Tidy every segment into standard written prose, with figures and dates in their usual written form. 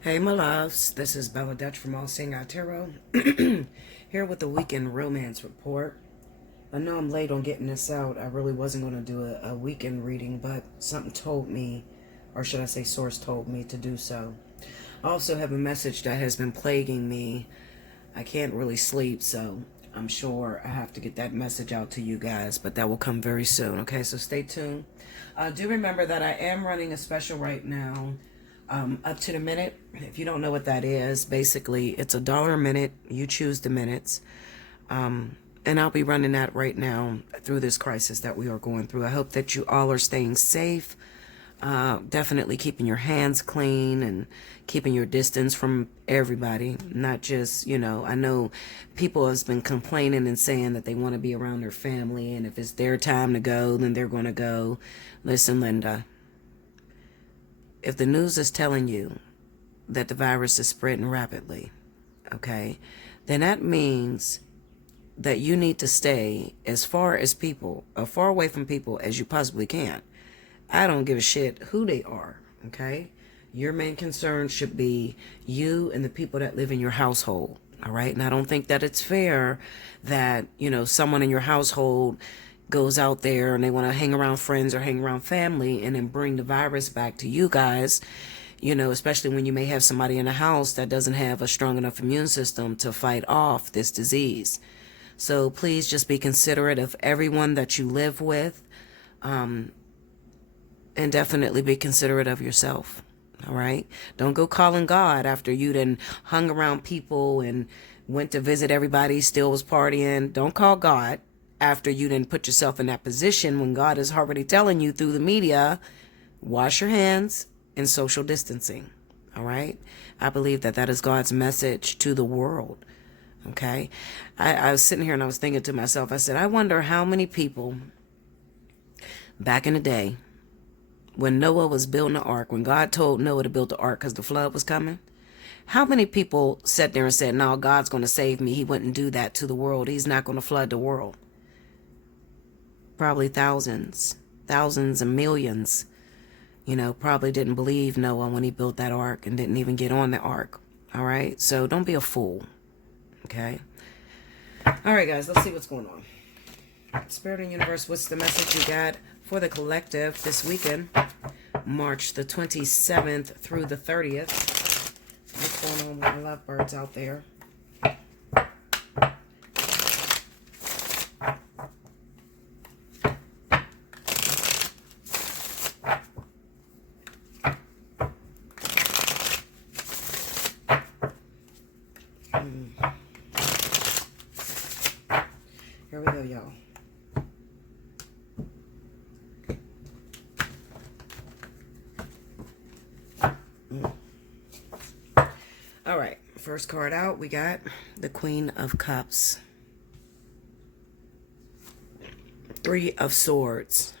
Hey, my loves. This is Bella Dutch from Allseeingeyetarot. Here with the weekend romance report. I know I'm late on getting this out. I really wasn't going to do a weekend reading, but something told me, or should I say source told me to do so. I also have a message that has been plaguing me. I can't really sleep, so I'm sure I have to get that message out to you guys, but that will come very soon. Okay, so stay tuned. Do remember that I am running a special right now. Up to the minute. If you don't know what that is, basically it's $1 a minute. You choose the minutes. And I'll be running that right now through this crisis that we are going through. I hope that you all are staying safe. Definitely keeping your hands clean and keeping your distance from everybody. Not just, I know people have been complaining and saying that they want to be around their family. And if it's their time to go, then they're going to go. Listen, Linda. If the news is telling you that the virus is spreading rapidly, okay, then that means that you need to stay as far away from people as you possibly can. I don't give a shit who they are, okay? Your main concern should be you and the people that live in your household, all right? And I don't think that it's fair that, someone in your household goes out there and they want to hang around friends or hang around family and then bring the virus back to you guys, especially when you may have somebody in the house that doesn't have a strong enough immune system to fight off this disease. So please just be considerate of everyone that you live with, and definitely be considerate of yourself. All right? Don't go calling God after you then hung around people and went to visit everybody, still was partying. Don't call God after you didn't put yourself in that position when God is already telling you through the media, wash your hands and social distancing. All right? I believe that that is God's message to the world. Okay? I was sitting here and I was thinking to myself, I said, I wonder how many people back in the day when Noah was building the ark, when God told Noah to build the ark because the flood was coming, how many people sat there and said, no, God's going to save me. He wouldn't do that to the world. He's not going to flood the world. Probably thousands and millions, probably didn't believe Noah when he built that ark and didn't even get on the ark. All right. So don't be a fool. Okay. All right, guys, let's see what's going on. Spirit and universe, what's the message you got for the collective this weekend, March the 27th through the 30th? What's going on with the lovebirds out there? Here we go, y'all. All right, first card out, we got the Queen of Cups. 3 of Swords.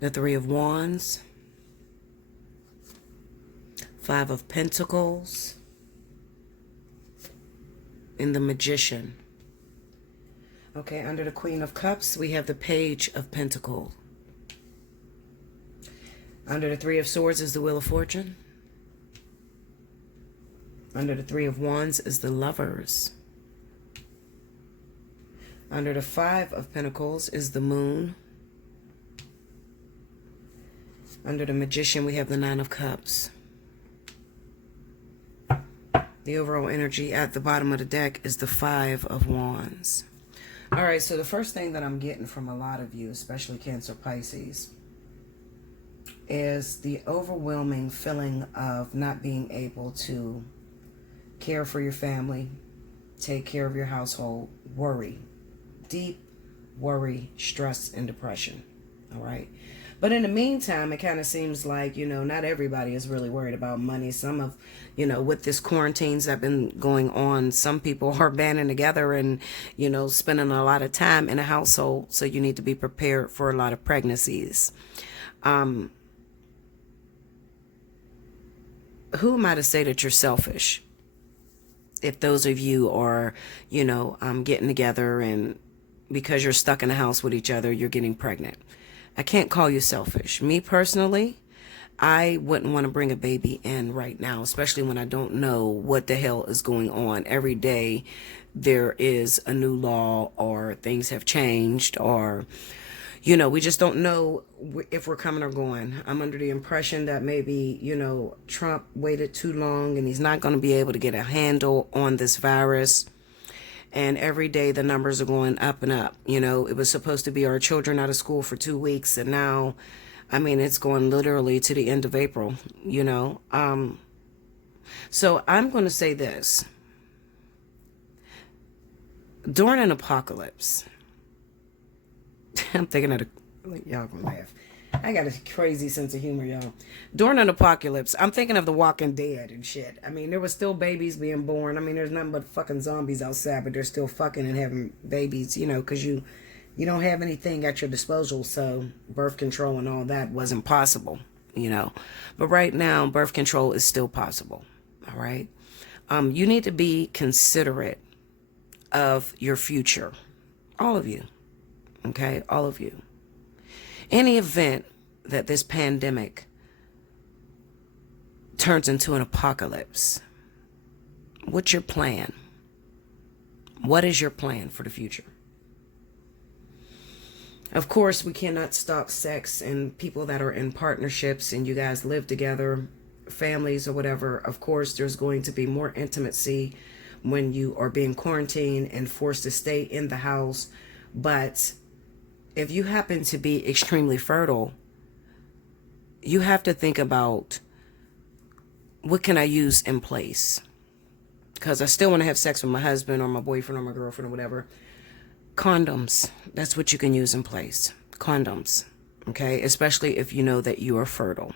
The 3 of Wands. 5 of Pentacles. And the Magician. Okay, under the Queen of Cups, we have the Page of Pentacles. Under the 3 of Swords is the Wheel of Fortune. Under the 3 of Wands is the Lovers. Under the 5 of Pentacles is the Moon. Under the Magician, we have the 9 of Cups. The overall energy at the bottom of the deck is the 5 of Wands. All right, so the first thing that I'm getting from a lot of you, especially Cancer, Pisces, is the overwhelming feeling of not being able to care for your family, take care of your household, worry, deep worry, stress, and depression. All right. But in the meantime, it kind of seems like, not everybody is really worried about money. Some of, with this quarantines that have been going on, some people are banding together and, spending a lot of time in a household. So you need to be prepared for a lot of pregnancies. Who am I to say that you're selfish? If those of you are, getting together and because you're stuck in a house with each other, you're getting pregnant. I can't call you selfish. Me personally, I wouldn't want to bring a baby in right now, especially when I don't know what the hell is going on. Every day there is a new law, or things have changed, or, we just don't know if we're coming or going. I'm under the impression that maybe, Trump waited too long and he's not going to be able to get a handle on this virus. And every day the numbers are going up and up. It was supposed to be our children out of school for 2 weeks, and now, it's going literally to the end of April. So I'm going to say this. During an apocalypse, I'm thinking of y'all gonna laugh. I got a crazy sense of humor, y'all. During an apocalypse, I'm thinking of The Walking Dead and shit. There were still babies being born. There's nothing but fucking zombies outside, but they're still fucking and having babies, because you don't have anything at your disposal, so birth control and all that wasn't possible, But right now, birth control is still possible, all right? You need to be considerate of your future. All of you, okay? All of you. Any event that this pandemic turns into an apocalypse, what's your plan? What is your plan for the future? Of course, we cannot stop sex and people that are in partnerships and you guys live together, families or whatever. Of course, there's going to be more intimacy when you are being quarantined and forced to stay in the house. But if you happen to be extremely fertile, you have to think about, what can I use in place? Because I still want to have sex with my husband or my boyfriend or my girlfriend or whatever. Condoms, that's what you can use in place. Condoms, okay? Especially if you know that you are fertile.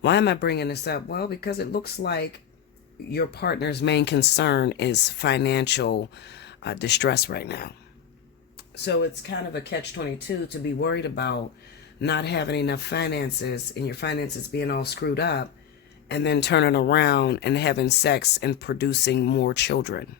Why am I bringing this up? Well, because it looks like your partner's main concern is financial distress right now. So it's kind of a catch-22 to be worried about not having enough finances and your finances being all screwed up, and then turning around and having sex and producing more children.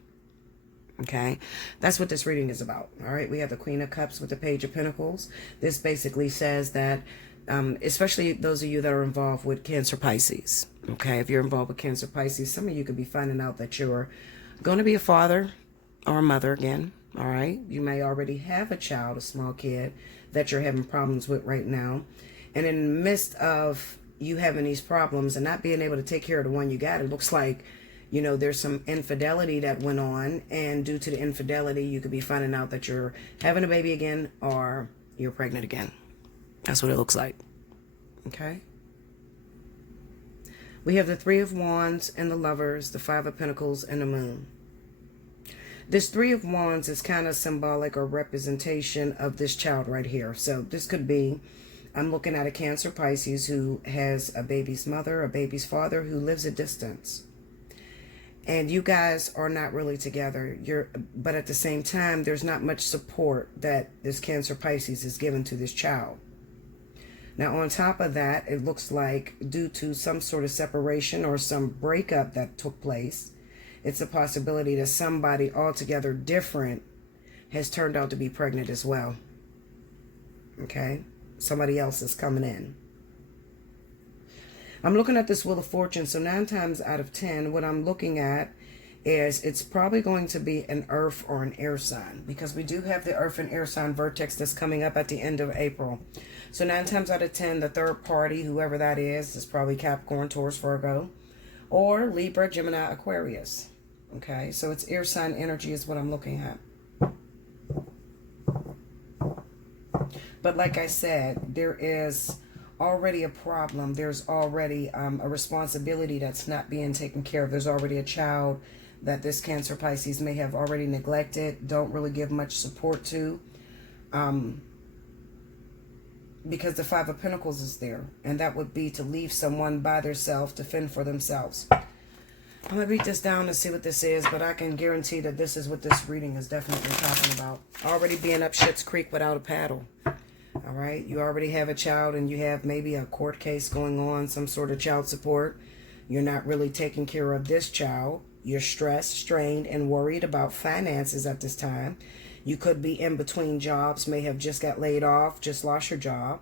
Okay, that's what this reading is about. All right, we have the Queen of Cups with the Page of Pentacles. This basically says that, especially those of you that are involved with Cancer Pisces. Okay, if you're involved with Cancer Pisces, some of you could be finding out that you're going to be a father or a mother again. All right, you may already have a child, a small kid that you're having problems with right now. And in the midst of you having these problems and not being able to take care of the one you got, it looks like, there's some infidelity that went on. And due to the infidelity, you could be finding out that you're having a baby again or you're pregnant again. That's what it looks like. Okay. We have the Three of Wands and the Lovers, the Five of Pentacles, and the Moon. This Three of Wands is kind of symbolic or representation of this child right here. So this could be, I'm looking at a Cancer Pisces who has a baby's mother, a baby's father who lives a distance. And you guys are not really together. But at the same time, there's not much support that this Cancer Pisces is given to this child. Now, on top of that, it looks like due to some sort of separation or some breakup that took place, it's a possibility that somebody altogether different has turned out to be pregnant as well. Okay? Somebody else is coming in. I'm looking at this Wheel of Fortune. So 9 times out of 10, what I'm looking at is it's probably going to be an earth or an air sign, because we do have the earth and air sign vertex that's coming up at the end of April. So 9 times out of 10, the third party, whoever that is probably Capricorn, Taurus, Virgo, or Libra, Gemini, Aquarius. Okay, so it's air sign energy is what I'm looking at. But like I said, there is already a problem. There's already a responsibility that's not being taken care of. There's already a child that this Cancer Pisces may have already neglected, don't really give much support to, because the Five of Pentacles is there, and that would be to leave someone by themselves to fend for themselves. I'm going to read this down and see what this is, but I can guarantee that this is what this reading is definitely talking about. Already being up shit's creek without a paddle. All right, you already have a child and you have maybe a court case going on, some sort of child support. You're not really taking care of this child. You're stressed, strained, and worried about finances at this time. You could be in between jobs, may have just got laid off, just lost your job.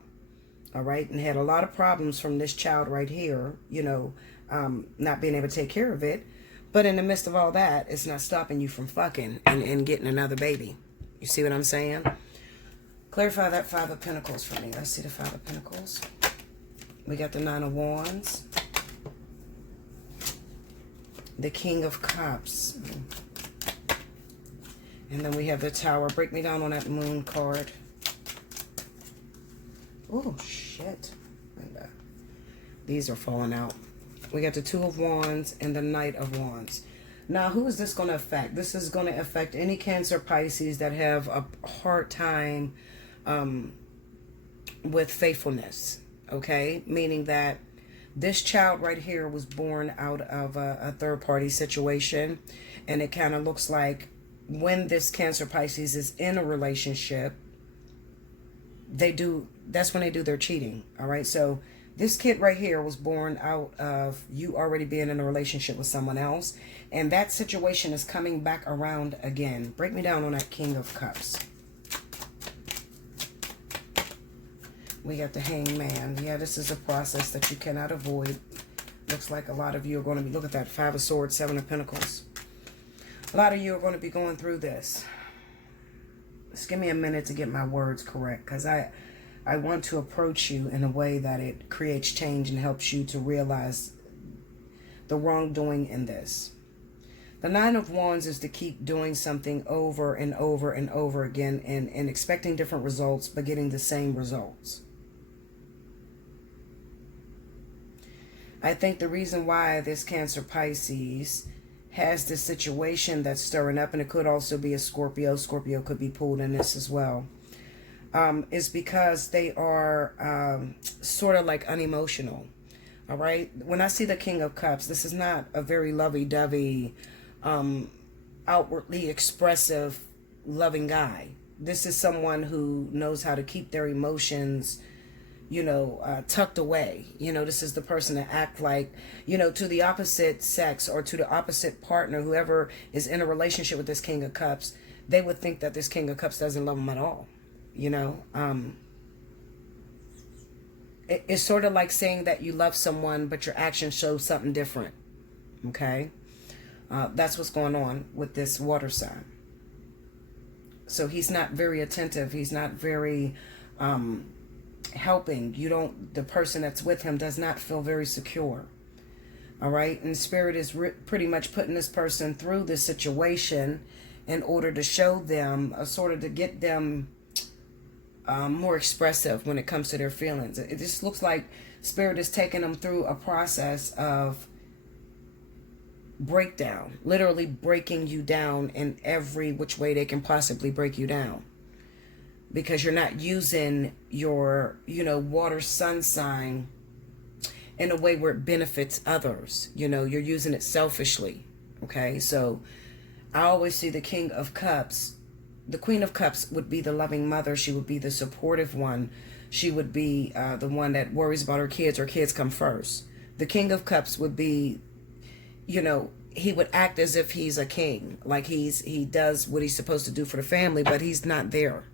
all right, and had a lot of problems from this child right here, not being able to take care of it. But in the midst of all that, it's not stopping you from fucking and getting another baby. You see what I'm saying? Clarify that Five of Pentacles for me. Let's see the Five of Pentacles. We got the Nine of Wands. The King of Cups. And then we have the Tower. Break me down on that Moon card. Oh, shit. And, these are falling out. We got the Two of Wands and the Knight of Wands. Now, who is this going to affect? This is going to affect any Cancer, Pisces that have a hard time with faithfulness. Okay? Meaning that this child right here was born out of a third-party situation. And it kind of looks like when this Cancer, Pisces is in a relationship, that's when they do their cheating. All right? So this kid right here was born out of you already being in a relationship with someone else. And that situation is coming back around again. Break me down on that King of Cups. We got the Hangman. Yeah, this is a process that you cannot avoid. Looks like a lot of you are going to be, look at that, Five of Swords, Seven of Pentacles. A lot of you are going to be going through this. Just give me a minute to get my words correct, because I want to approach you in a way that it creates change and helps you to realize the wrongdoing in this. The Nine of Wands is to keep doing something over and over and over again and expecting different results, but getting the same results. I think the reason why this Cancer, Pisces has this situation that's stirring up, and it could also be a Scorpio. Scorpio could be pulled in this as well. Is because they are sort of like unemotional. All right. When I see the King of Cups, this is not a very lovey-dovey, outwardly expressive, loving guy. This is someone who knows how to keep their emotions, tucked away. This is the person that act like, to the opposite sex or to the opposite partner, whoever is in a relationship with this King of Cups, they would think that this King of Cups doesn't love them at all. It's sort of like saying that you love someone, but your actions show something different. Okay. That's what's going on with this water sign. So he's not very attentive. He's not very helping. The person that's with him does not feel very secure. All right. And Spirit is pretty much putting this person through this situation in order to show them, sort of to get them more expressive when it comes to their feelings. It just looks like Spirit is taking them through a process of breakdown, literally breaking you down in every which way they can possibly break you down, because you're not using your water sun sign in a way where it benefits others. You're using it selfishly. Okay, so I always see the King of Cups. The Queen of Cups would be the loving mother. She would be the supportive one. She would be the one that worries about her kids. Her kids come first. The King of Cups would be, he would act as if he's a king. Like he does what he's supposed to do for the family, but he's not there.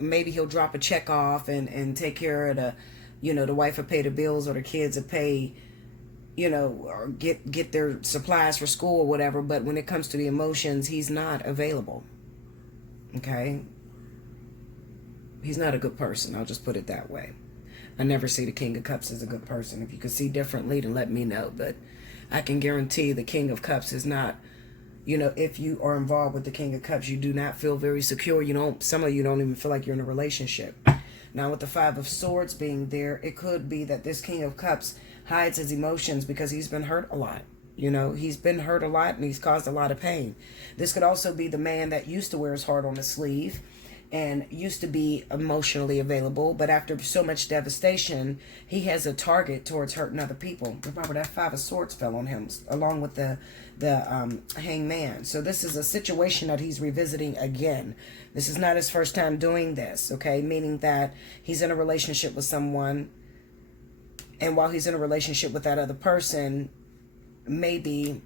Maybe he'll drop a check off and take care of the wife will pay the bills, or the kids will pay, or get their supplies for school or whatever. But when it comes to the emotions, he's not available. Okay, he's not a good person. I'll just put it that way. I never see the King of Cups as a good person. If you can see differently, then let me know. But I can guarantee the King of Cups is not, if you are involved with the King of Cups, you do not feel very secure. Some of you don't even feel like you're in a relationship. Now, with the Five of Swords being there, it could be that this King of Cups hides his emotions because he's been hurt a lot. He's been hurt a lot and he's caused a lot of pain. This could also be the man that used to wear his heart on his sleeve and used to be emotionally available, but after so much devastation, he has a target towards hurting other people. Remember, that Five of Swords fell on him along with the Hangman. So this is a situation that he's revisiting again. This is not his first time doing this, okay? Meaning that he's in a relationship with someone, and while he's in a relationship with that other person, maybe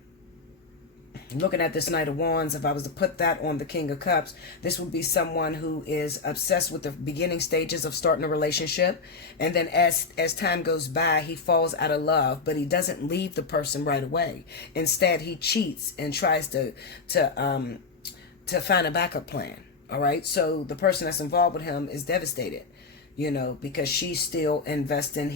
Looking at this Knight of Wands, if I was to put that on the King of Cups, this would be someone who is obsessed with the beginning stages of starting a relationship. And then as time goes by, he falls out of love, but he doesn't leave the person right away. Instead, he cheats and tries to find a backup plan. All right. So the person that's involved with him is devastated, because she's still investing.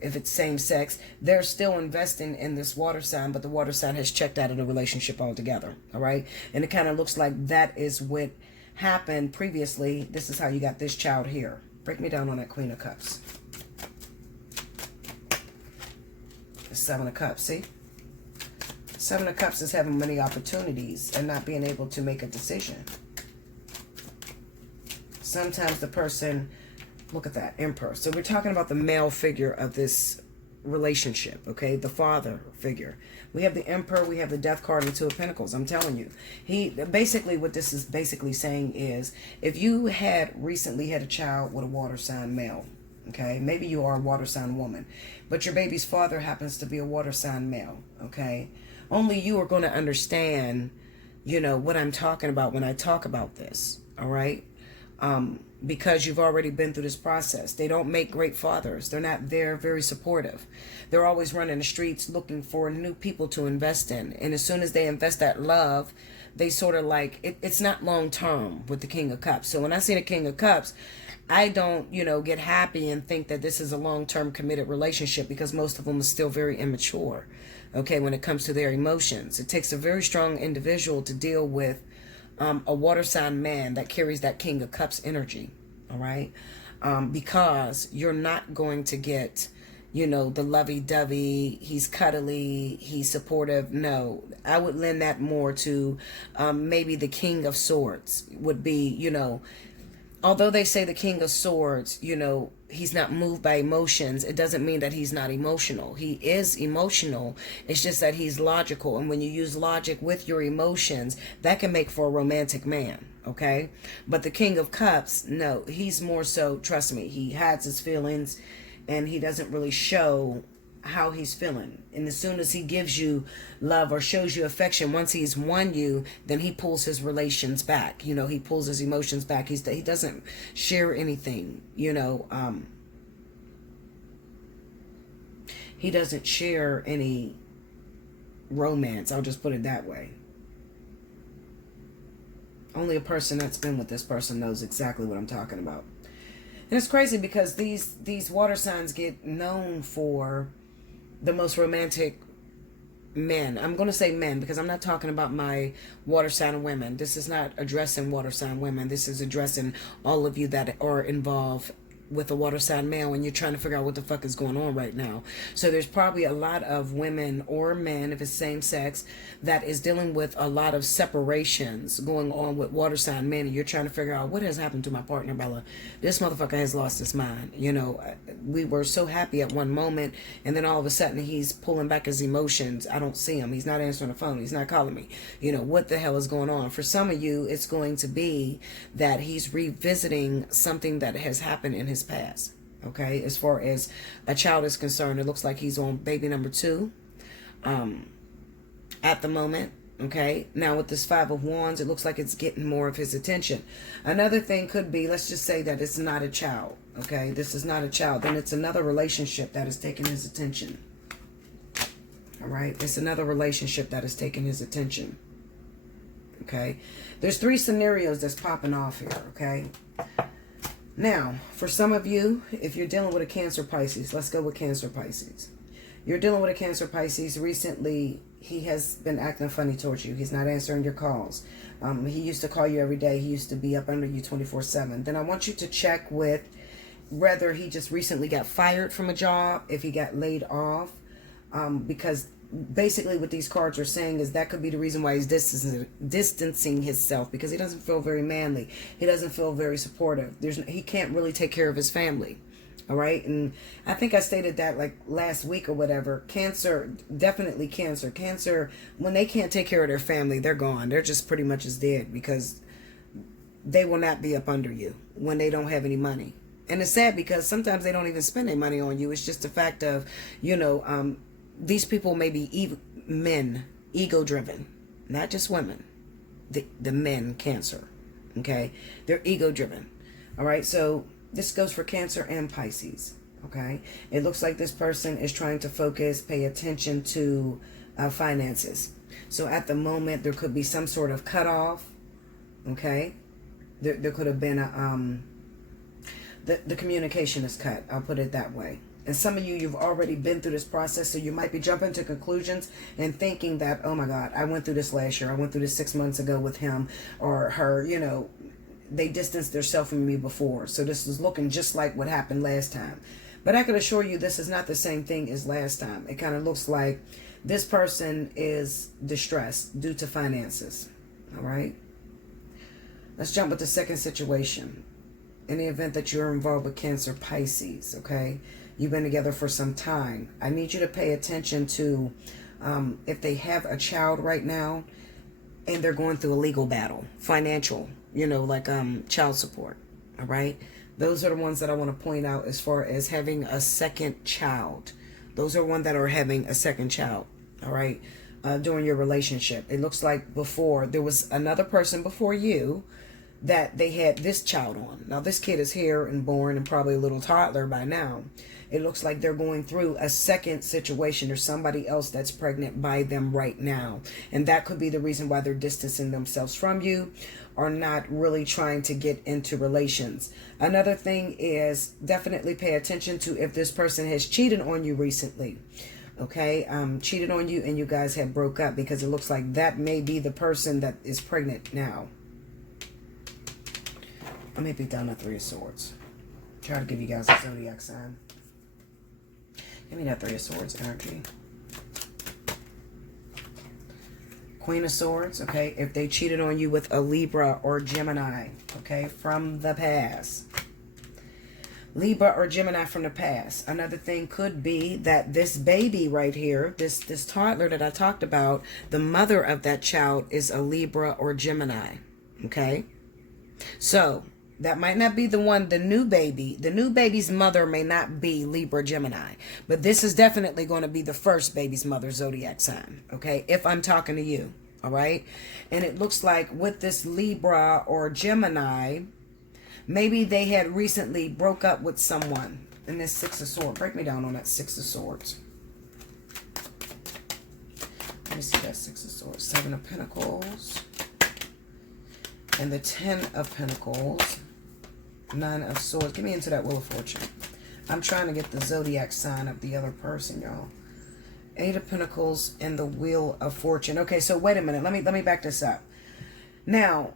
If it's same sex, they're still investing in this water sign, but the water sign has checked out of the relationship altogether. All right. And it kind of looks like that is what happened previously. This is how you got this child here. Break me down on that Queen of Cups. The Seven of Cups. See? Seven of Cups is having many opportunities and not being able to make a decision. Sometimes the person, look at that, Emperor. So we're talking about the male figure of this relationship, okay? The father figure. We have the Emperor, we have the Death card, and Two of Pentacles. I'm telling you. Basically what this is basically saying is, if you had recently had a child with a water sign male, okay? Maybe you are a water sign woman, but your baby's father happens to be a water sign male, okay? Only you are going to understand, what I'm talking about when I talk about this, all right? Because you've already been through this process. They don't make great fathers. They're not there very supportive. They're always running the streets looking for new people to invest in. And as soon as they invest that love, they sort of like, it's not long term with the King of Cups. So when I see the King of Cups, I don't, get happy and think that this is a long-term committed relationship, because most of them are still very immature, okay, when it comes to their emotions. It takes a very strong individual to deal with a water sign man that carries that King of Cups energy, all right? Because you're not going to get, the lovey-dovey, he's cuddly, he's supportive. No, I would lend that more to maybe the King of Swords would be, although they say the King of Swords, he's not moved by emotions, it doesn't mean that he's not emotional. He is emotional. It's just that he's logical. And when you use logic with your emotions, that can make for a romantic man, okay? But the King of Cups, no, he's more so, trust me, he hides his feelings and he doesn't really show how he's feeling. And as soon as he gives you love or shows you affection, once he's won you, then he pulls his relations back. He pulls his emotions back. He doesn't share anything. He doesn't share any romance. I'll just put it that way. Only a person that's been with this person knows exactly what I'm talking about. And it's crazy because these water signs get known for the most romantic men. I'm going to say men because I'm not talking about my water sign women. This is not addressing water sign women. This is addressing all of you that are involved with a water sign male and you're trying to figure out what the fuck is going on right now. So there's probably a lot of women or men, if it's same sex, that is dealing with a lot of separations going on with water sign men, and you're trying to figure out what has happened to my partner, Bella. This motherfucker has lost his mind. We were so happy at one moment, and then all of a sudden he's pulling back his emotions. I don't see him. He's not answering the phone. He's not calling me. What the hell is going on? For some of you, it's going to be that he's revisiting something that has happened in his past. Okay, as far as a child is concerned, it looks like he's on baby number 2 at the moment. Okay, now with this Five of Wands, it looks like it's getting more of his attention. Another thing could be, let's just say that it's not a child. Okay, this is not a child. Then it's another relationship that is taking his attention. All right, it's another relationship that is taking his attention. Okay, there's 3 scenarios that's popping off here. Okay. Now, for some of you, if you're dealing with a Cancer Pisces, let's go with Cancer Pisces. You're dealing with a Cancer Pisces. Recently, he has been acting funny towards you. He's not answering your calls. He used to call you every day. He used to be up under you 24/7. Then I want you to check with whether he just recently got fired from a job, if he got laid off, because basically what these cards are saying is that could be the reason why he's distancing himself, because he doesn't feel very manly. He doesn't feel very supportive. He can't really take care of his family. All right. And I think I stated that like last week or whatever. Cancer, definitely Cancer. Cancer, when they can't take care of their family, they're gone. They're just pretty much as dead, because they will not be up under you when they don't have any money. And it's sad because sometimes they don't even spend their money on you. It's just the fact of, these people may be evil men, ego-driven. Not just women. The men, Cancer. Okay? They're ego-driven. All right? So this goes for Cancer and Pisces. Okay? It looks like this person is trying to focus, pay attention to finances. So at the moment, there could be some sort of cutoff. Okay? There could have been a... The communication is cut. I'll put it that way. And some of you, you've already been through this process, so you might be jumping to conclusions and thinking that, oh my God, I went through this last year. I went through this 6 months ago with him or her. You know, they distanced themselves from me before. So this is looking just like what happened last time. But I can assure you this is not the same thing as last time. It kind of looks like this person is distressed due to finances. All right. Let's jump with the second situation. In the event that you're involved with Cancer, Pisces, okay? You've been together for some time. I need you to pay attention to if they have a child right now and they're going through a legal battle, financial, you know, like child support, all right? Those are the ones that I want to point out as far as having a second child. Those are ones that are having a second child, all right, during your relationship. It looks like before there was another person before you that they had this child on. Now, this kid is here and born and probably a little toddler by now. It looks like they're going through a second situation. There's somebody else that's pregnant by them right now. And that could be the reason why they're distancing themselves from you or not really trying to get into relations. Another thing is definitely pay attention to if this person has cheated on you recently. Okay, cheated on you and you guys have broke up, because it looks like that may be the person that is pregnant now. I may be down at 3 of Swords. Try to give you guys a zodiac sign. Give me that 3 of Swords energy. Queen of Swords, okay? If they cheated on you with a Libra or Gemini, okay, from the past. Libra or Gemini from the past. Another thing could be that this baby right here, this toddler that I talked about, the mother of that child is a Libra or Gemini, okay? So that might not be the one, the new baby. The new baby's mother may not be Libra, Gemini. But this is definitely going to be the first baby's mother zodiac sign. Okay? If I'm talking to you. All right? And it looks like with this Libra or Gemini, maybe they had recently broke up with someone. And this 6 of Swords. Break me down on that 6 of Swords. Let me see that 6 of Swords. 7 of Pentacles. And the 10 of Pentacles. 9 of Swords. Get me into that Wheel of Fortune. I'm trying to get the zodiac sign of the other person, y'all. 8 of Pentacles and the Wheel of Fortune. Okay, so wait a minute. Let me back this up. Now,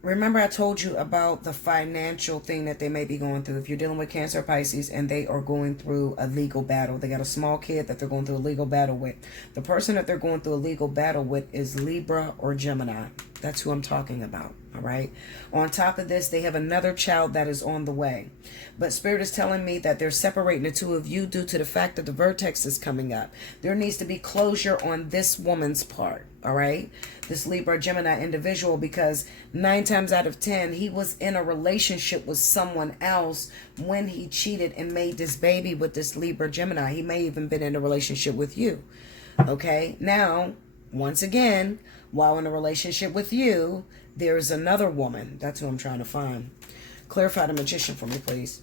remember I told you about the financial thing that they may be going through. If you're dealing with Cancer or Pisces and they are going through a legal battle, they got a small kid that they're going through a legal battle with. The person that they're going through a legal battle with is Libra or Gemini. That's who I'm talking about, all right? On top of this, they have another child that is on the way. But Spirit is telling me that they're separating the two of you due to the fact that the vertex is coming up. There needs to be closure on this woman's part, all right? This Libra Gemini individual, because 9 times out of 10, he was in a relationship with someone else when he cheated and made this baby with this Libra Gemini. He may even been in a relationship with you, okay? Now, once again, while in a relationship with you, there's another woman. That's who I'm trying to find. Clarify the Magician for me, please.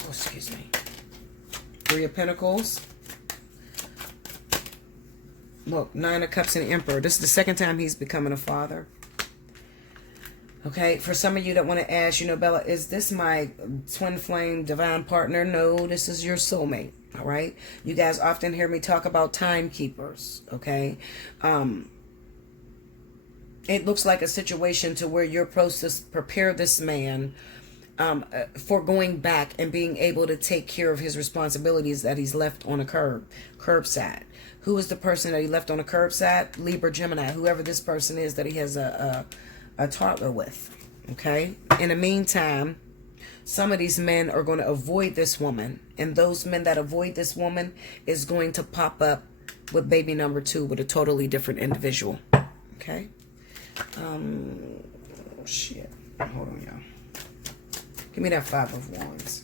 Oh, excuse me. 3 of Pentacles. Look, 9 of Cups and Emperor. This is the second time he's becoming a father. Okay, for some of you that want to ask, you know, Bella, is this my twin flame divine partner? No, this is your soulmate. All right. You guys often hear me talk about timekeepers. Okay. It looks like a situation to where you're supposed to prepare this man for going back and being able to take care of his responsibilities that he's left on a curbside. Who is the person that he left on a curbside? Libra, Gemini, whoever this person is that he has a toddler with. Okay. In the meantime, some of these men are going to avoid this woman. And those men that avoid this woman is going to pop up with baby number 2 with a totally different individual. Okay? Oh, shit. Hold on, y'all. Give me that 5 of Wands.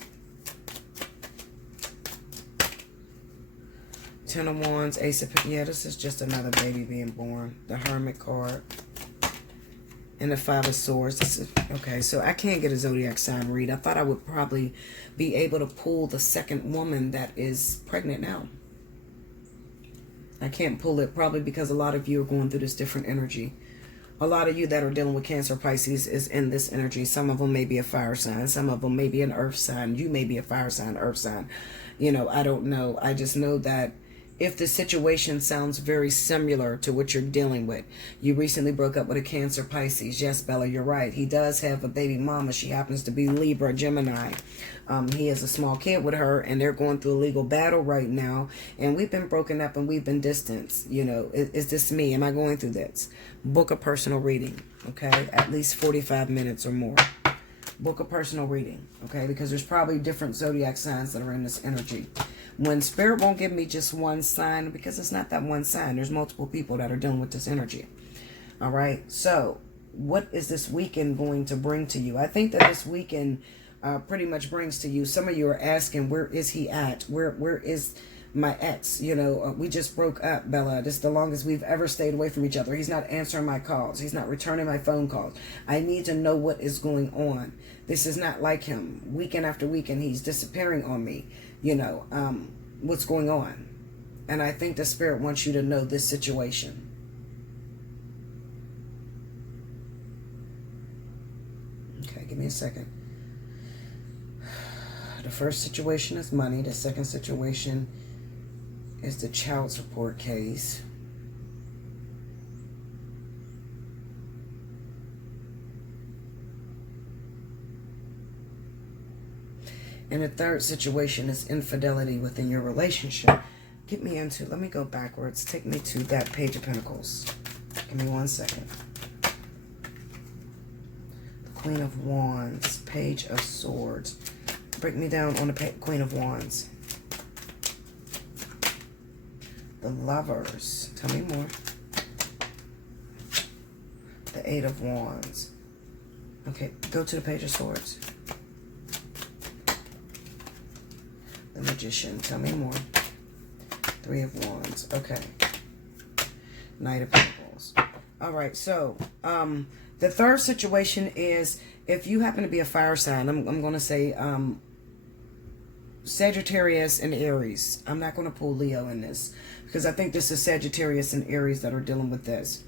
Ten of Wands, Ace of Pentacles. Yeah, this is just another baby being born. The Hermit card. And the Five of Swords. This is, okay, so I can't get a zodiac sign read. I thought I would probably be able to pull the second woman that is pregnant now. I can't pull it probably because a lot of you are going through this different energy. A lot of you that are dealing with Cancer, Pisces is in this energy. Some of them may be a fire sign. Some of them may be an earth sign. You may be a fire sign, earth sign. You know, I don't know. I just know that if the situation sounds very similar to what you're dealing with. You recently broke up with a Cancer, Pisces. Yes, Bella, you're right. He does have a baby mama. She happens to be Libra, Gemini. He has a small kid with her, and they're going through a legal battle right now. And we've been broken up and we've been distanced. You know, is this me? Am I going through this? Book a personal reading, okay? At least 45 minutes or more. Book a personal reading, okay? Because there's probably different zodiac signs that are in this energy. When Spirit won't give me just one sign, because it's not that one sign. There's multiple people that are dealing with this energy. All right? So, what is this weekend going to bring to you? I think that this weekend pretty much brings to you, some of you are asking, where is he at? Where is my ex? You know, we just broke up, Bella. This is the longest we've ever stayed away from each other. He's not answering my calls. He's not returning my phone calls. I need to know what is going on. This is not like him. Weekend after weekend, he's disappearing on me. You know, what's going on? And I think the Spirit wants you to know this situation. Okay, give me a second. The first situation is money. The second situation is the child support case. And the third situation is infidelity within your relationship. Get me into, let me go backwards. Take me to that Page of Pentacles. Give me 1 second. The Queen of Wands, Page of Swords. Break me down on the Queen of Wands. The Lovers. Tell me more. The Eight of Wands. Okay, go to the Page of Swords. The Magician. Tell me more. Three of Wands. Okay. Knight of Pentacles. All right, so the third situation is if you happen to be a fire sign, I'm going to say Sagittarius and Aries. I'm not going to pull Leo in this because I think this is Sagittarius and Aries that are dealing with this.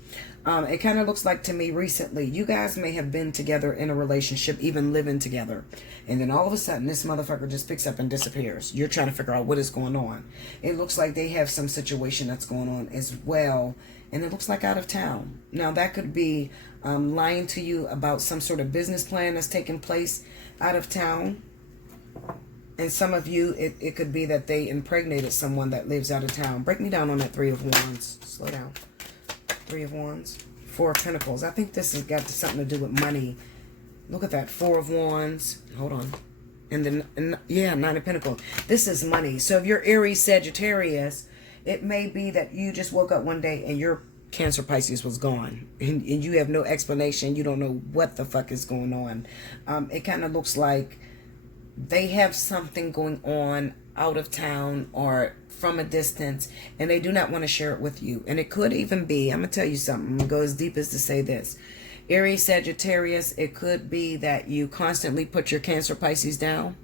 It kind of looks like to me recently, you guys may have been together in a relationship, even living together. And then all of a sudden, this motherfucker just picks up and disappears. You're trying to figure out what is going on. It looks like they have some situation that's going on as well. And it looks like out of town. Now, that could be lying to you about some sort of business plan that's taking place out of town. And some of you, it could be that they impregnated someone that lives out of town. Break me down on that Three of Wands. Slow down. Three of Wands. Four of Pentacles. I think this has got something to do with money. Look at that. Four of Wands. Hold on. And then, yeah, Nine of Pentacles. This is money. So if you're Aries, Sagittarius, it may be that you just woke up one day and your Cancer, Pisces was gone. And you have no explanation. You don't know what the fuck is going on. It kind of looks like they have something going on out of town or from a distance, and they do not want to share it with you. And it could even be, I'm going to tell you something. I'm going to go as deep as to say this. Aries, Sagittarius, it could be that you constantly put your Cancer, Pisces down.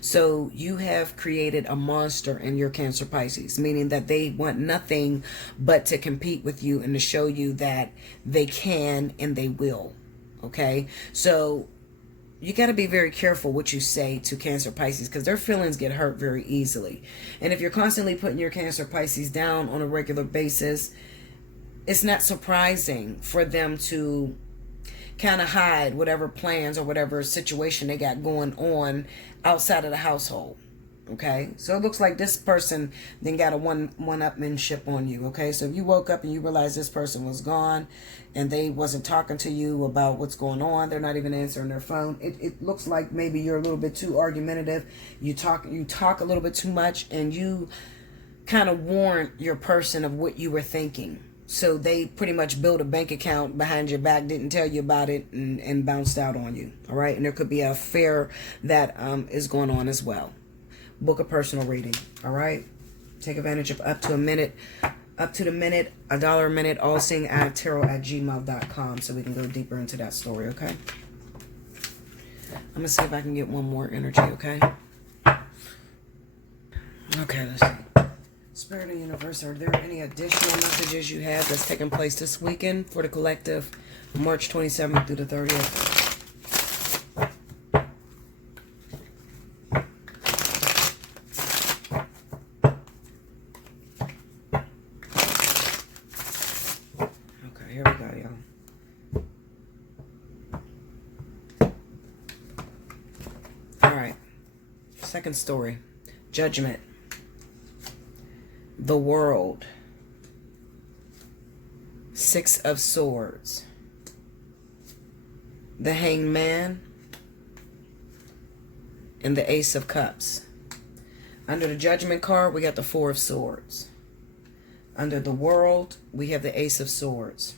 So you have created a monster in your Cancer, Pisces, meaning that they want nothing but to compete with you and to show you that they can and they will. Okay? So you got to be very careful what you say to Cancer, Pisces, because their feelings get hurt very easily. And if you're constantly putting your Cancer, Pisces down on a regular basis, it's not surprising for them to kind of hide whatever plans or whatever situation they got going on outside of the household. Okay, so it looks like this person then got a one-upmanship on you. Okay, so if you woke up and you realized this person was gone and they wasn't talking to you about what's going on, they're not even answering their phone. It looks like maybe you're a little bit too argumentative. You talk a little bit too much, and you kind of warned your person of what you were thinking. So they pretty much built a bank account behind your back, didn't tell you about it, and bounced out on you. All right, and there could be an affair that is going on as well. Book a personal reading. All right. Take advantage of up to the minute, $1 a minute, allseeingeyetarot@gmail.com, so we can go deeper into that story, okay? I'm going to see if I can get one more energy, okay? Okay, let's see. Spirit and Universe, are there any additional messages you have that's taking place this weekend for the collective, March 27th through the 30th? Okay, here we go, y'all. All right. Second story. Judgment. The World. 6 of Swords. The Hanged Man. And the Ace of Cups. Under the Judgment card, we got the 4 of Swords. Under the World, we have the Ace of Swords.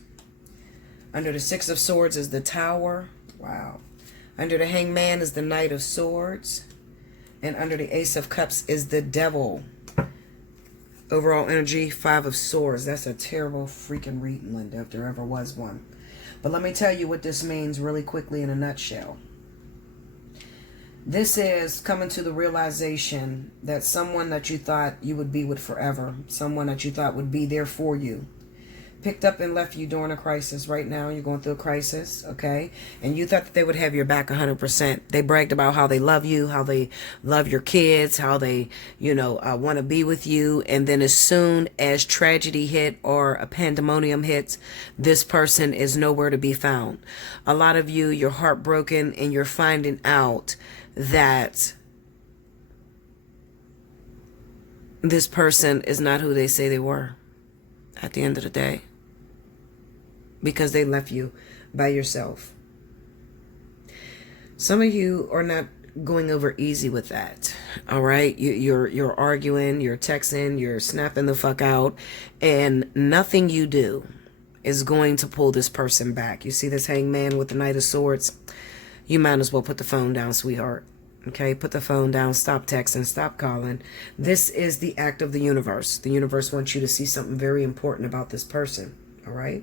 Under the 6 of Swords is the Tower. Wow. Under the Hanged Man is the Knight of Swords. And under the Ace of Cups is the Devil. Overall energy, 5 of Swords. That's a terrible freaking reading, Linda, if there ever was one. But let me tell you what this means really quickly in a nutshell. This is coming to the realization that someone that you thought you would be with forever, someone that you thought would be there for you, picked up and left you during a crisis. Right now, you're going through a crisis, okay? And you thought that they would have your back 100%. They bragged about how they love you, how they love your kids, how they, want to be with you. And then as soon as tragedy hit or a pandemonium hits, this person is nowhere to be found. A lot of you, you're heartbroken and you're finding out that this person is not who they say they were at the end of the day, because they left you by yourself. Some of you are not going over easy with that. All right, you're arguing, you're texting, you're snapping the fuck out, and nothing you do is going to pull this person back. You see this Hanged Man with the Knight of Swords? You might as well put the phone down, sweetheart. Okay, put the phone down, stop texting, stop calling. This is the act of the universe. The universe wants you to see something very important about this person, all right?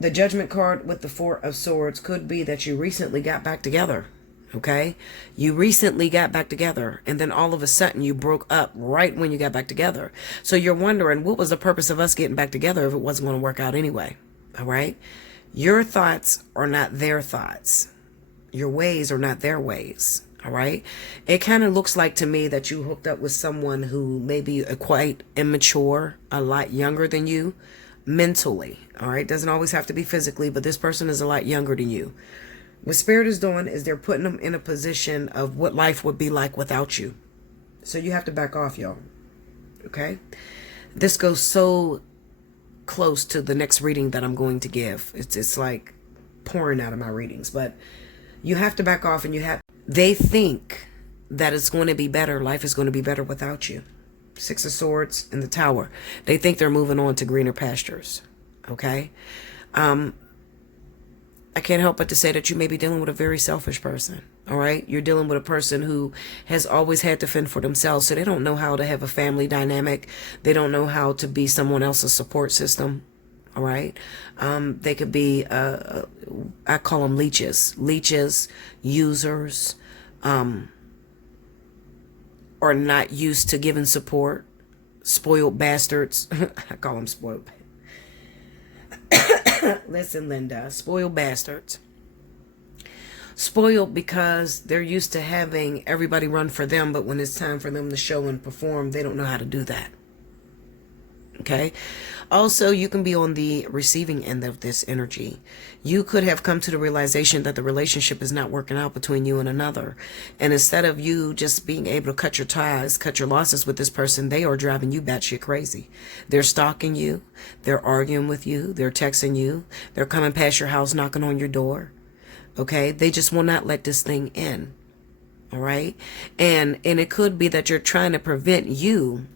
The Judgment card with the 4 of Swords could be that you recently got back together, okay? You recently got back together, and then all of a sudden you broke up right when you got back together. So you're wondering, what was the purpose of us getting back together if it wasn't going to work out anyway, all right? Your thoughts are not their thoughts. Your ways are not their ways. All right. It kind of looks like to me that you hooked up with someone who may be quite immature, a lot younger than you mentally. All right. Doesn't always have to be physically, but this person is a lot younger than you. What Spirit is doing is they're putting them in a position of what life would be like without you. So you have to back off, y'all. Okay. This goes so close to the next reading that I'm going to give. It's like pouring out of my readings, but you have to back off, and they think that it's going to be better. Life is going to be better without you. 6 of Swords and the Tower. They think they're moving on to greener pastures. Okay. I can't help but to say that you may be dealing with a very selfish person. All right. You're dealing with a person who has always had to fend for themselves. So they don't know how to have a family dynamic. They don't know how to be someone else's support system. All right. They could be, I call them leeches, users, are not used to giving support, spoiled bastards. I call them spoiled. Listen, Linda, spoiled bastards. Spoiled because they're used to having everybody run for them, but when it's time for them to show and perform, they don't know how to do that. Okay. Also, you can be on the receiving end of this energy. You could have come to the realization that the relationship is not working out between you and another. And instead of you just being able to cut your ties, cut your losses with this person, they are driving you batshit crazy. They're stalking you. They're arguing with you. They're texting you. They're coming past your house, knocking on your door. Okay. They just will not let this thing in. All right. And it could be that you're trying to prevent you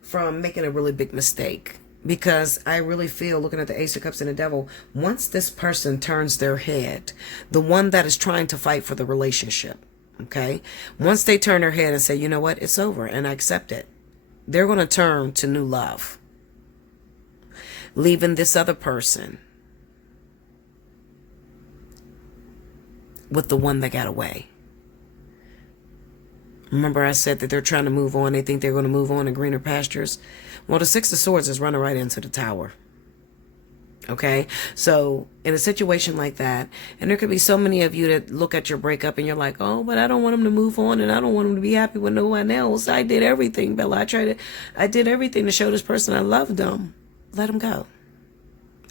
from making a really big mistake, because I really feel, looking at the Ace of Cups and the Devil, once this person turns their head, the one that is trying to fight for the relationship, okay, once they turn their head and say, you know what, it's over, and I accept it, They're going to turn to new love, leaving this other person with the one that got away. Remember I said that they're trying to move on. They think they're going to move on to greener pastures. Well, the Six of Swords is running right into the Tower. Okay, so in a situation like that, and there could be so many of you that look at your breakup and you're like, oh, but I don't want him to move on and I don't want him to be happy with no one else. I did everything, Bella. I did everything to show this person I loved them. Let him go.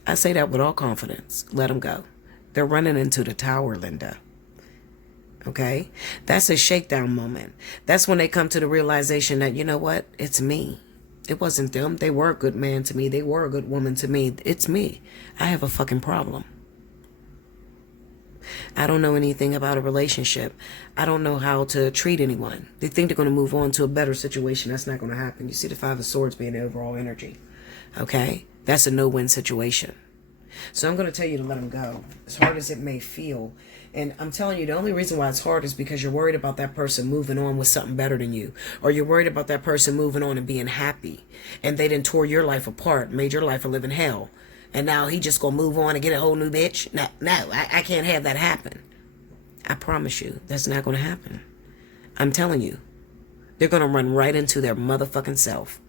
I say that with all confidence. Let him go. They're running into the Tower, Linda. Okay, that's a shakedown moment. That's when they come to the realization that, you know what, it's me. It wasn't them. They were a good man to me. They were a good woman to me. It's me. I have a fucking problem. I don't know anything about a relationship. I don't know how to treat anyone. They think they're going to move on to a better situation. That's not going to happen. You see the Five of Swords being the overall energy. Okay? That's a no-win situation. So I'm going to tell you to let them go, as hard as it may feel. And I'm telling you, the only reason why it's hard is because you're worried about that person moving on with something better than you. Or you're worried about that person moving on and being happy. And they done tore your life apart, made your life a living hell. And now he just going to move on and get a whole new bitch? No, I can't have that happen. I promise you, that's not going to happen. I'm telling you, they're going to run right into their motherfucking self.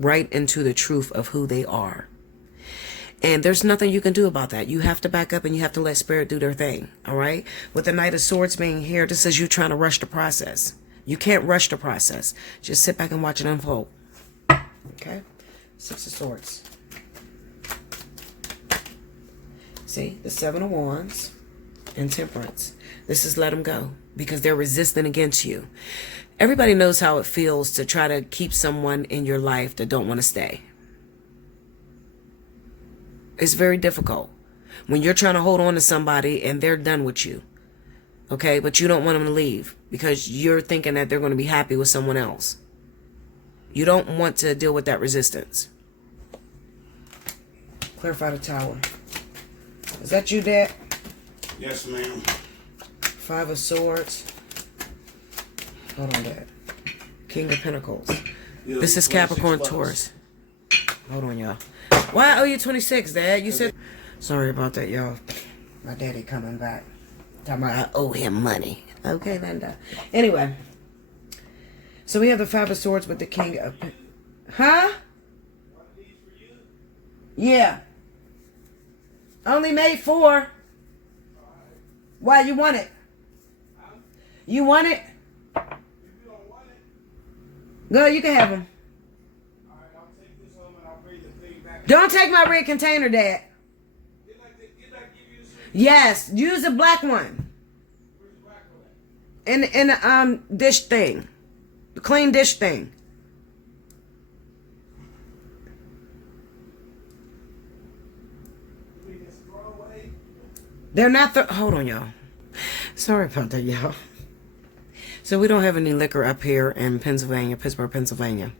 Right into the truth of who they are. And there's nothing you can do about that. You have to back up and you have to let spirit do their thing. All right. With the Knight of Swords being here, this is you trying to rush the process. You can't rush the process. Just sit back and watch it unfold. Okay. Six of Swords. See, the Seven of Wands and Temperance. This is let them go because they're resistant against you. Everybody knows how it feels to try to keep someone in your life that don't want to stay. It's very difficult when you're trying to hold on to somebody and they're done with you. Okay, but you don't want them to leave because you're thinking that they're going to be happy with someone else. You don't want to deal with that resistance. Clarify the Tower. Is that you, Dad? Yes, ma'am. Five of Swords. Hold on, Dad. King of Pentacles. Yeah, this is Capricorn, Taurus. Hold on, y'all. Why I owe you 26, Dad? You said... Sorry about that, y'all. My daddy coming back. Talking about I owe him money. Okay, Linda. Anyway. So we have the Five of Swords with the King of... Huh? Yeah. Only made 4. Why, you want it? You want it? Go, you can have them. Don't take my red container, Dad. Yes, use the black one. In the dish thing. The clean dish thing. They're not hold on, y'all. Sorry about that, y'all. So we don't have any liquor up here in Pennsylvania, Pittsburgh, Pennsylvania.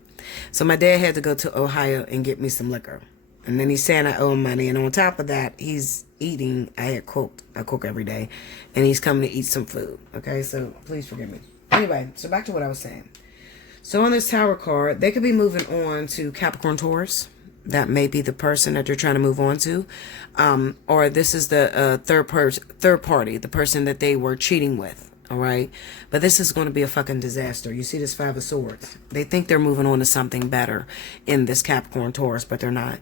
So my dad had to go to Ohio and get me some liquor. And then he's saying I owe him money. And on top of that, he's eating. I cook every day. And he's coming to eat some food. Okay, so please forgive me. Anyway, so back to what I was saying. So on this Tower card, they could be moving on to Capricorn, Taurus. That may be the person that you're trying to move on to. Or this is the third party, the person that they were cheating with. All right. But this is going to be a fucking disaster. You see this Five of Swords. They think they're moving on to something better in this Capricorn, Taurus, but they're not.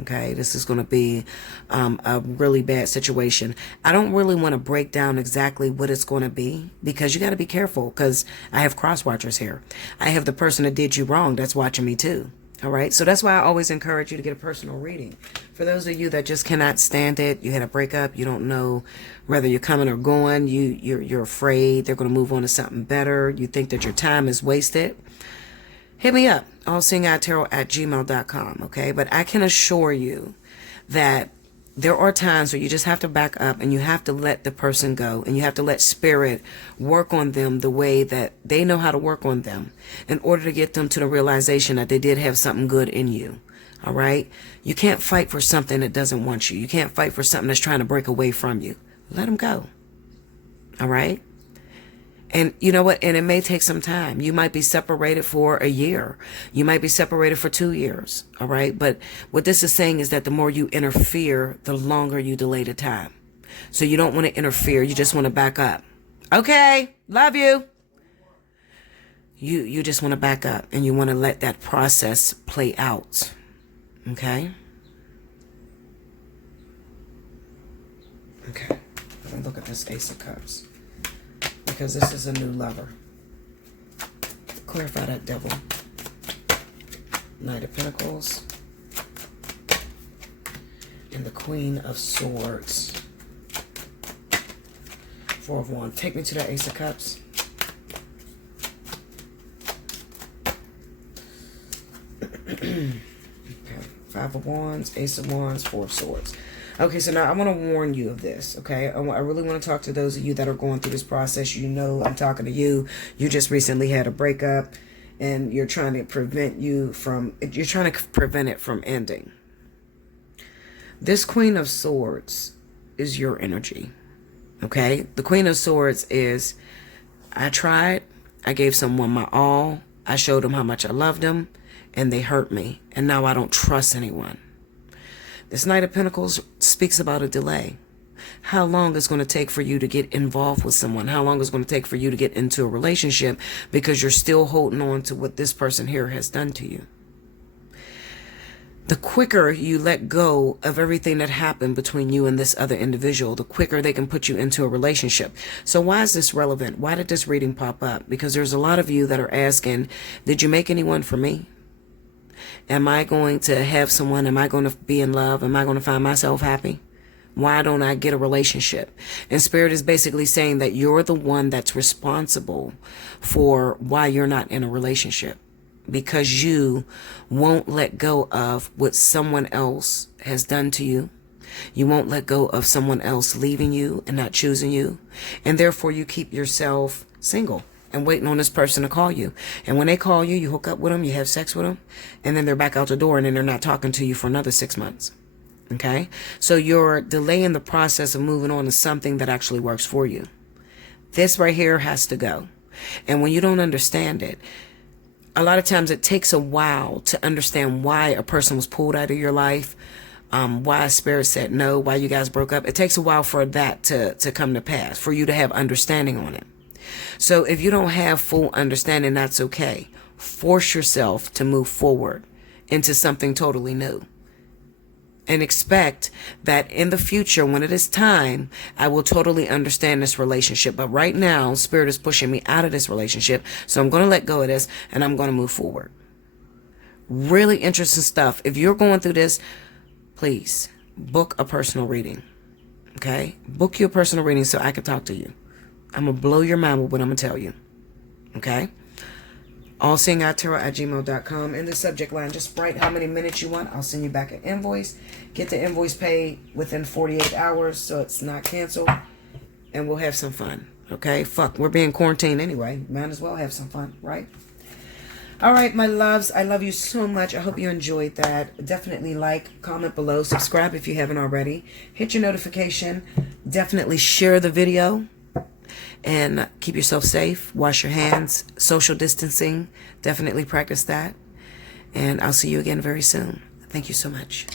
Okay, this is going to be a really bad situation. I don't really want to break down exactly what it's going to be because you got to be careful because I have cross watchers here. I have the person that did you wrong that's watching me too. All right, so that's why I always encourage you to get a personal reading. For those of you that just cannot stand it, you had a breakup, you don't know whether you're coming or going, you're afraid they're going to move on to something better, you think that your time is wasted, hit me up, allseeingeyetarot@gmail.com, okay? But I can assure you that there are times where you just have to back up and you have to let the person go and you have to let spirit work on them the way that they know how to work on them in order to get them to the realization that they did have something good in you. All right? You can't fight for something that doesn't want you. You can't fight for something that's trying to break away from you. Let them go. All right? And you know what? And it may take some time. You might be separated for a year. You might be separated for 2 years. All right. But what this is saying is that the more you interfere, the longer you delay the time. So you don't want to interfere. You just want to back up. Okay. Love you. You just want to back up and you want to let that process play out. Okay. Okay. Let me look at this Ace of Cups. Because this is a new lover. Clarify that, devil. Knight of Pentacles. And the Queen of Swords. Four of Wands. Take me to that Ace of Cups. Okay. Five of Wands, Ace of Wands, Four of Swords. Okay, so now I want to warn you of this, okay? I really want to talk to those of you that are going through this process. You know I'm talking to you. You just recently had a breakup, and you're trying to prevent it from ending. This Queen of Swords is your energy, okay? The Queen of Swords is, I tried, I gave someone my all, I showed them how much I loved them, and they hurt me, and now I don't trust anyone. This Knight of Pentacles speaks about a delay. How long it's going to take for you to get involved with someone? How long it's going to take for you to get into a relationship because you're still holding on to what this person here has done to you? The quicker you let go of everything that happened between you and this other individual, the quicker they can put you into a relationship. So why is this relevant? Why did this reading pop up? Because there's a lot of you that are asking, did you make anyone for me? Am I going to have someone? Am I going to be in love? Am I going to find myself happy? Why don't I get a relationship? And Spirit is basically saying that you're the one that's responsible for why you're not in a relationship. Because you won't let go of what someone else has done to you. You won't let go of someone else leaving you and not choosing you. And therefore you keep yourself single and waiting on this person to call you. And when they call you, you hook up with them, you have sex with them, and then they're back out the door and then they're not talking to you for another 6 months. Okay? So you're delaying the process of moving on to something that actually works for you. This right here has to go. And when you don't understand it, a lot of times it takes a while to understand why a person was pulled out of your life, why Spirit said no, why you guys broke up. It takes a while for that to come to pass, for you to have understanding on it. So if you don't have full understanding, that's okay. Force yourself to move forward into something totally new. And expect that in the future, when it is time, I will totally understand this relationship. But right now, Spirit is pushing me out of this relationship. So I'm going to let go of this and I'm going to move forward. Really interesting stuff. If you're going through this, please book a personal reading. Okay? Book your personal reading so I can talk to you. I'm going to blow your mind with what I'm going to tell you. Okay? Allseeingeyetarot@gmail.com. In the subject line, just write how many minutes you want. I'll send you back an invoice. Get the invoice paid within 48 hours so it's not canceled. And we'll have some fun. Okay? Fuck, we're being quarantined anyway. Might as well have some fun, right? All right, my loves. I love you so much. I hope you enjoyed that. Definitely like, comment below. Subscribe if you haven't already. Hit your notification. Definitely share the video. And keep yourself safe. Wash your hands. Social distancing. Definitely practice that. And I'll see you again very soon. Thank you so much.